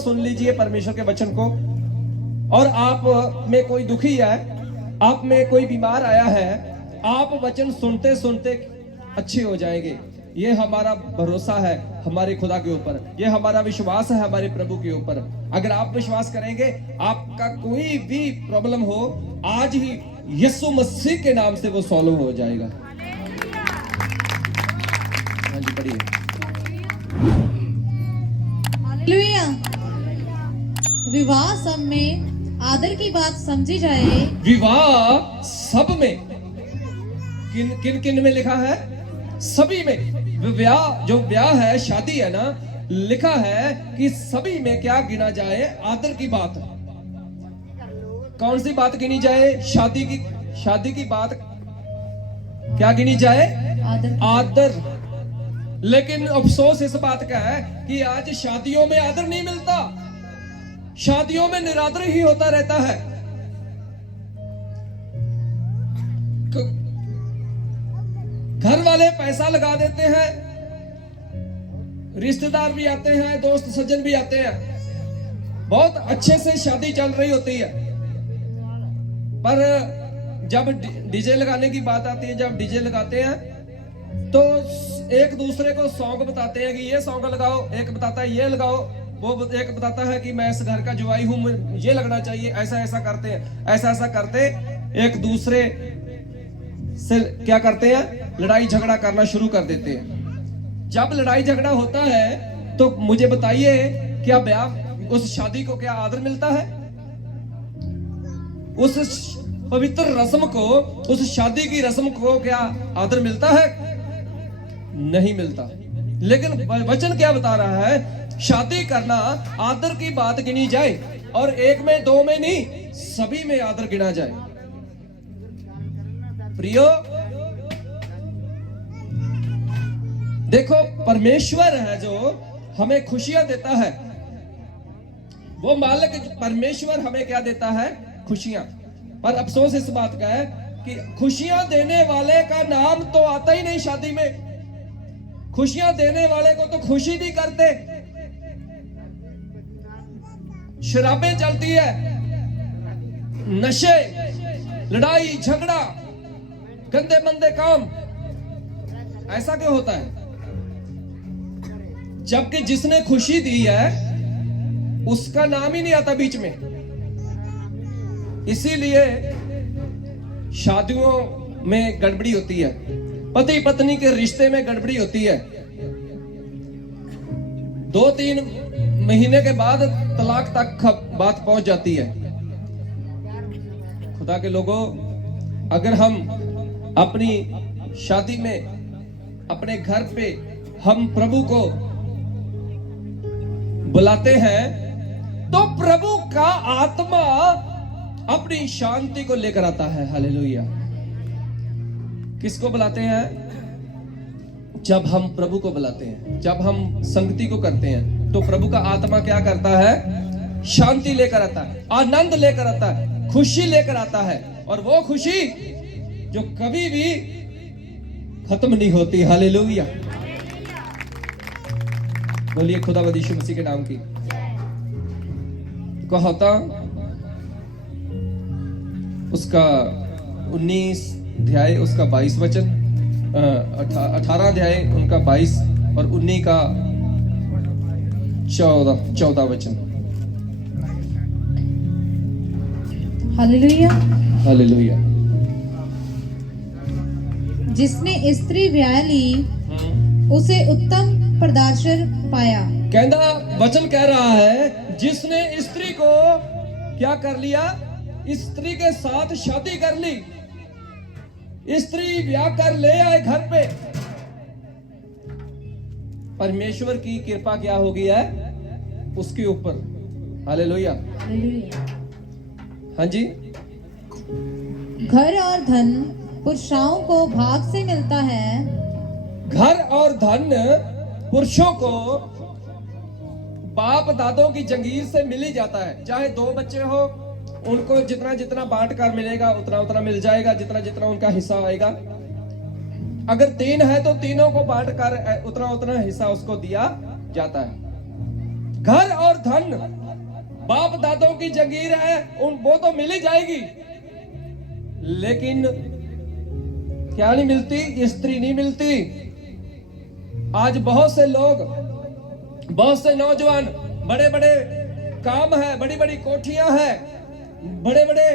सुन लीजिए परमेश्वर के वचन को। और आप में कोई दुखी है, आप में कोई बीमार आया है, आप वचन सुनते सुनते अच्छे हो जाएंगे। ये हमारा भरोसा है हमारे खुदा के ऊपर, ये हमारा विश्वास है हमारे प्रभु के ऊपर। अगर आप विश्वास करेंगे, आपका कोई भी प्रॉब्लम हो, आज ही यीशु मसीह के नाम से वो सॉल्व हो जाएगा। हाँ जी, पढ़िए। हालेलुया। विवाह सब में आदर की बात समझी जाए। विवाह सब में, किन किन किन में लिखा है? सभी में। विवाह जो ब्याह है, शादी है ना, लिखा है कि सभी में क्या गिना जाए? आदर की बात। कौन सी बात गिनी जाए? शादी की बात क्या गिनी जाए? आदर। लेकिन अफसोस इस बात का है कि आज शादियों में आदर नहीं मिलता, शादियों में निरादर ही होता रहता है। घर वाले पैसा लगा देते हैं, रिश्तेदार भी आते हैं, दोस्त सज्जन भी आते हैं, बहुत अच्छे से शादी चल रही होती है, पर जब डीजे लगाने की बात आती है, जब डीजे लगाते हैं तो एक दूसरे को सॉन्ग बताते हैं कि ये सॉन्ग लगाओ, एक बताता है ये लगाओ, वो एक बताता है कि मैं इस घर का जुआई हूं, ये लगना चाहिए, ऐसा ऐसा करते हैं। ऐसा ऐसा करते एक दूसरे से क्या करते हैं? लड़ाई झगड़ा करना शुरू कर देते हैं। जब लड़ाई झगड़ा होता है तो मुझे बताइए, क्या ब्याह, उस शादी को क्या आदर मिलता है? उस पवित्र रस्म को, उस शादी की रस्म को क्या आदर मिलता है? नहीं मिलता। लेकिन वचन क्या बता रहा है? शादी करना आदर की बात गिनी जाए, और एक में दो में नहीं, सभी में आदर गिना जाए। प्रियो, देखो, परमेश्वर है जो हमें खुशियां देता है। वो मालिक परमेश्वर हमें क्या देता है? खुशियां। पर अफसोस इस बात का है कि खुशियां देने वाले का नाम तो आता ही नहीं शादी में। खुशियां देने वाले को तो खुशी नहीं करते। शराबें चलती है, नशे, लड़ाई झगड़ा, गंदे मंदे काम। ऐसा क्यों होता है? जबकि जिसने खुशी दी है उसका नाम ही नहीं आता बीच में। इसीलिए शादियों में गड़बड़ी होती है, पति पत्नी के रिश्ते में गड़बड़ी होती है। 2-3 महीने के बाद तलाक तक बात पहुंच जाती है। खुदा के लोगों, अगर हम अपनी शादी में, अपने घर पे हम प्रभु को बुलाते हैं, तो प्रभु का आत्मा अपनी शांति को लेकर आता है। हालेलुया। किसको बुलाते हैं? जब हम प्रभु को बुलाते हैं, जब हम संगति को करते हैं, तो प्रभु का आत्मा क्या करता है? शांति लेकर आता है, आनंद लेकर आता है, खुशी लेकर आता है। और वो खुशी जो कभी भी खत्म नहीं होती। हालेलुया। बोलिए खुदावंद यीशु मसीह के नाम की। कहा होता उसका 19 अध्याय उसका 22 वचन, 18 अध्याय उनका 22 और 19 का 14 वचन। हालेलुया। हालेलुया। जिसने स्त्री ब्याह ली उसे उत्तम प्रदर्शन पाया। कहना वचन कह रहा है, जिसने स्त्री को क्या कर लिया? स्त्री के साथ शादी कर ली, स्त्री ब्याह कर ले आए घर पे, परमेश्वर की कृपा क्या हो गई है उसके ऊपर। हालेलुया। हाँ जी। घर और धन पुरुषों को भाग से मिलता है। घर और धन पुरुषों को बाप दादों की जंगीर से मिल ही जाता है। चाहे 2 बच्चे हो, उनको जितना जितना बांट कर मिलेगा उतना उतना मिल जाएगा, जितना जितना उनका हिस्सा आएगा। अगर 3 है तो तीनों को बांट कर उतना उतना हिस्सा उसको दिया जाता है। घर और धन बाप दादों की जगीर है, वो तो मिल ही जाएगी, लेकिन क्या नहीं मिलती? स्त्री नहीं मिलती। आज बहुत से लोग, बहुत से नौजवान, बड़े बड़े काम है, बड़ी बड़ी कोठियां हैं, बड़े बड़े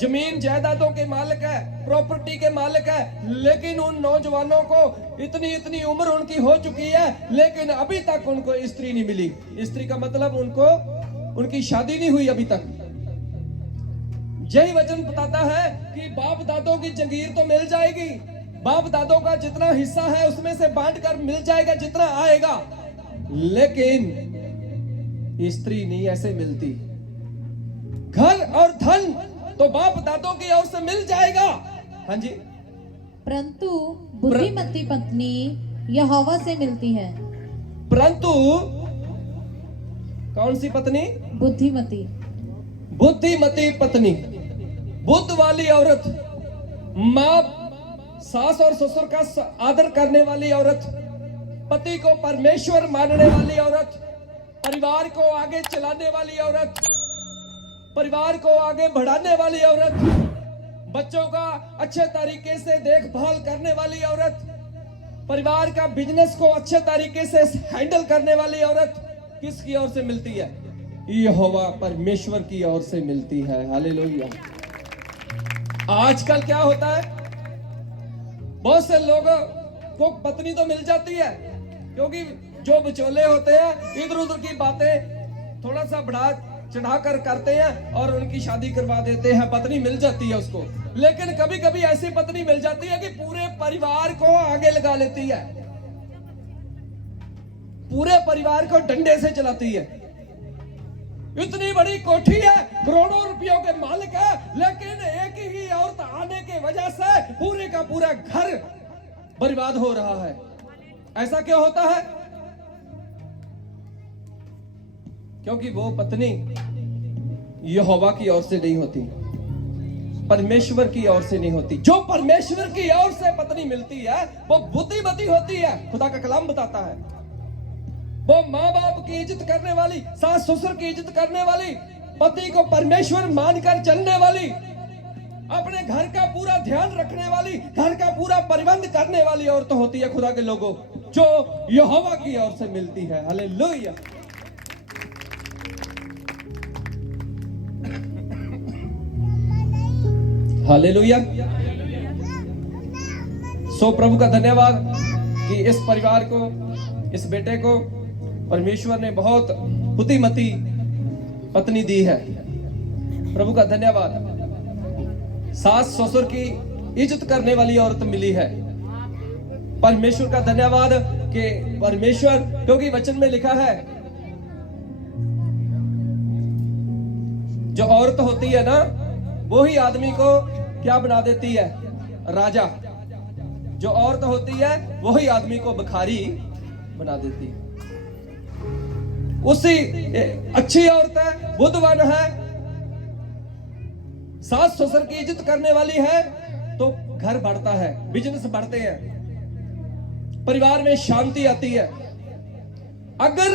जमीन जायदादों के मालिक है, प्रॉपर्टी के मालिक है, लेकिन उन नौजवानों को इतनी इतनी उम्र उनकी हो चुकी है, लेकिन अभी तक उनको स्त्री नहीं मिली। स्त्री का मतलब उनको, उनकी शादी नहीं हुई अभी तक। यही वचन बताता है कि बाप दादों की जगीर तो मिल जाएगी, बाप दादों का जितना हिस्सा है उसमें से बांट कर मिल जाएगा जितना आएगा, लेकिन स्त्री नहीं ऐसे मिलती। घर और धन तो बाप दादों की ओर से मिल जाएगा, हाँ जी, परंतु बुद्धिमती पत्नी यहोवा से मिलती है। परंतु कौन सी पत्नी? बुद्धिमती। बुद्धिमती पत्नी, बुद्ध वाली औरत, माँ, सास और ससुर का आदर करने वाली औरत, पति को परमेश्वर मानने वाली औरत, परिवार को आगे चलाने वाली औरत, परिवार को आगे बढ़ाने वाली औरत, बच्चों का अच्छे तरीके से देखभाल करने वाली औरत, परिवार का बिजनेस को अच्छे तरीके से हैंडल करने वाली औरत किसकी ओर से मिलती है? यहोवा परमेश्वर की ओर से मिलती है। हालेलुया। आजकल क्या होता है, बहुत से लोगों को पत्नी तो मिल जाती है, क्योंकि जो बिचौले होते हैं इधर उधर की बातें थोड़ा सा बढ़ा चढ़ा कर करते हैं और उनकी शादी करवा देते हैं, पत्नी मिल जाती है उसको। लेकिन कभी कभी ऐसी पत्नी मिल जाती है कि पूरे परिवार को आगे लगा लेती है, पूरे परिवार को डंडे से चलाती है। इतनी बड़ी कोठी है, करोड़ों रुपयों के मालिक है, लेकिन एक ही औरत आने की वजह से पूरे का पूरा घर बर्बाद हो रहा है। ऐसा क्यों होता है? क्योंकि वो पत्नी यहोवा की ओर से नहीं होती, परमेश्वर की ओर से नहीं होती। जो परमेश्वर की ओर से पत्नी मिलती है वो बुद्धिमती होती है। खुदा का कलाम बताता है वो माँ बाप की इज्जत करने वाली, सास ससुर की इज्जत करने वाली, पति को परमेश्वर मानकर चलने वाली, अपने घर का पूरा ध्यान रखने वाली, घर का पूरा प्रबंध करने वाली औरत होती है खुदा के लोगों, जो यहोवा की ओर से मिलती है। हालेलुया। हालेलुया। सो प्रभु का धन्यवाद कि इस परिवार को, इस बेटे को परमेश्वर ने बहुत बुद्धिमती पत्नी दी है। प्रभु का धन्यवाद। सास ससुर की इज्जत करने वाली औरत मिली है। परमेश्वर का धन्यवाद कि परमेश्वर, क्योंकि वचन में लिखा है जो औरत होती है ना, वो ही आदमी को क्या बना देती है? राजा। जो औरत होती है वो ही आदमी को भिखारी बना देती है। उसी अच्छी औरत है, बुद्धवान है, सास ससुर की इज्जत करने वाली है तो घर बढ़ता है, बिजनेस बढ़ते हैं, परिवार में शांति आती है। अगर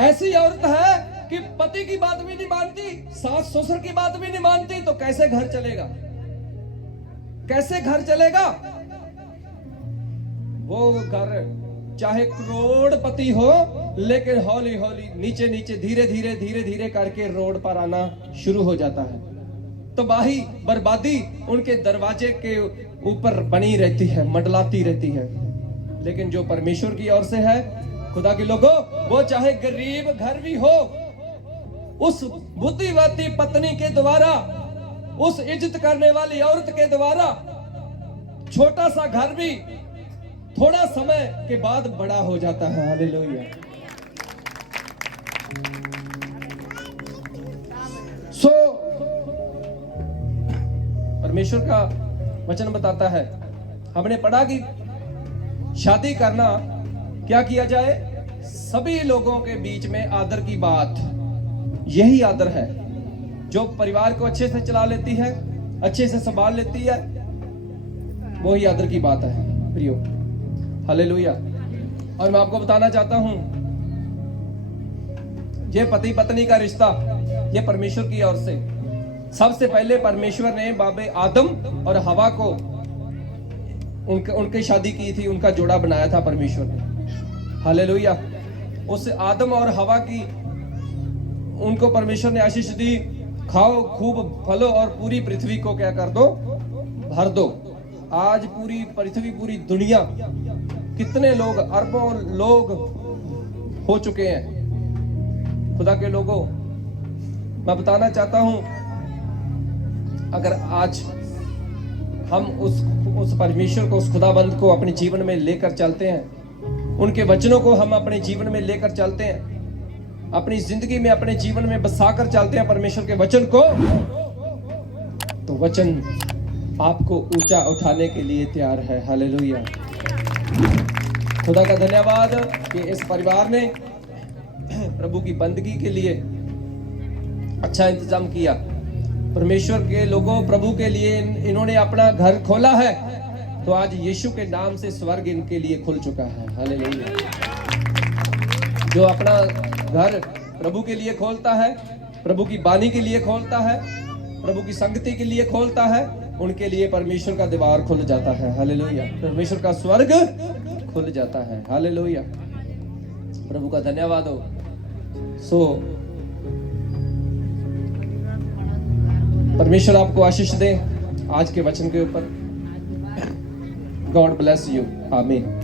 ऐसी औरत है कि पति की बात भी नहीं मानती, सास ससुर की बात भी नहीं मानती, तो कैसे घर चलेगा? कैसे घर चलेगा? वो घर चाहे करोड़पति हो, लेकिन हौली हौली नीचे नीचे धीरे धीरे धीरे धीरे करके रोड पर आना शुरू हो जाता है। तबाही बर्बादी उनके दरवाजे के ऊपर बनी रहती है, मंडलाती रहती है। लेकिन जो परमेश्वर की ओर से है, खुदा के लोगों, वो चाहे गरीब घर भी हो, उस बुद्धिमती पत्नी के द्वारा, उस इज्जत करने वाली औरत के द्वारा छोटा सा घर भी थोड़ा समय के बाद बड़ा हो जाता है। हालेलुया। सो परमेश्वर का वचन बताता है, हमने पढ़ा कि शादी करना क्या किया जाए? सभी लोगों के बीच में आदर की बात, यही आदर है जो परिवार को अच्छे से चला लेती है, अच्छे से संभाल लेती है, वही आदर की बात है प्रियो। हालेलुया। और मैं आपको बताना चाहता हूं ये पति पत्नी का रिश्ता, ये परमेश्वर की ओर से। सबसे पहले परमेश्वर ने बाबे आदम और हवा को उनकी शादी की थी, उनका जोड़ा बनाया था परमेश्वर ने। हालेलुया। उस आदम और हवा की उनको परमेश्वर ने आशीष दी, खाओ खूब फलो और पूरी पृथ्वी को क्या कर दो, भर दो। आज पूरी पृथ्वी, पूरी दुनिया, कितने लोग, अरबों लोग हो चुके हैं खुदा के लोगों। मैं बताना चाहता हूं, अगर आज हम उस परमेश्वर को, उस खुदाबंद को अपने जीवन में लेकर चलते हैं, उनके वचनों को हम अपने जीवन में लेकर चलते हैं, अपनी जिंदगी में, अपने जीवन में बसाकर चलते हैं परमेश्वर के वचन को, तो वचन आपको ऊंचा उठाने के लिए तैयार है। हालेलुया। खुदा का धन्यवाद कि इस परिवार ने प्रभु की बंदगी के लिए अच्छा इंतजाम किया। परमेश्वर के लोगों, प्रभु के लिए इन्होंने अपना घर खोला है, तो आज यीशु के नाम से स्वर्ग इनके लिए खुल चुका है। हालेलुया। जो अपना घर प्रभु के लिए खोलता है, प्रभु की बानी के लिए खोलता है, प्रभु की संगति के लिए खोलता है, उनके लिए परमेश्वर का द्वार खुल जाता है। हालेलुया। परमेश्वर का स्वर्ग खुल जाता है। हालेलुया। प्रभु का धन्यवाद हो। परमेश्वर आपको आशीष दे आज के वचन के ऊपर। God bless you. आमीन।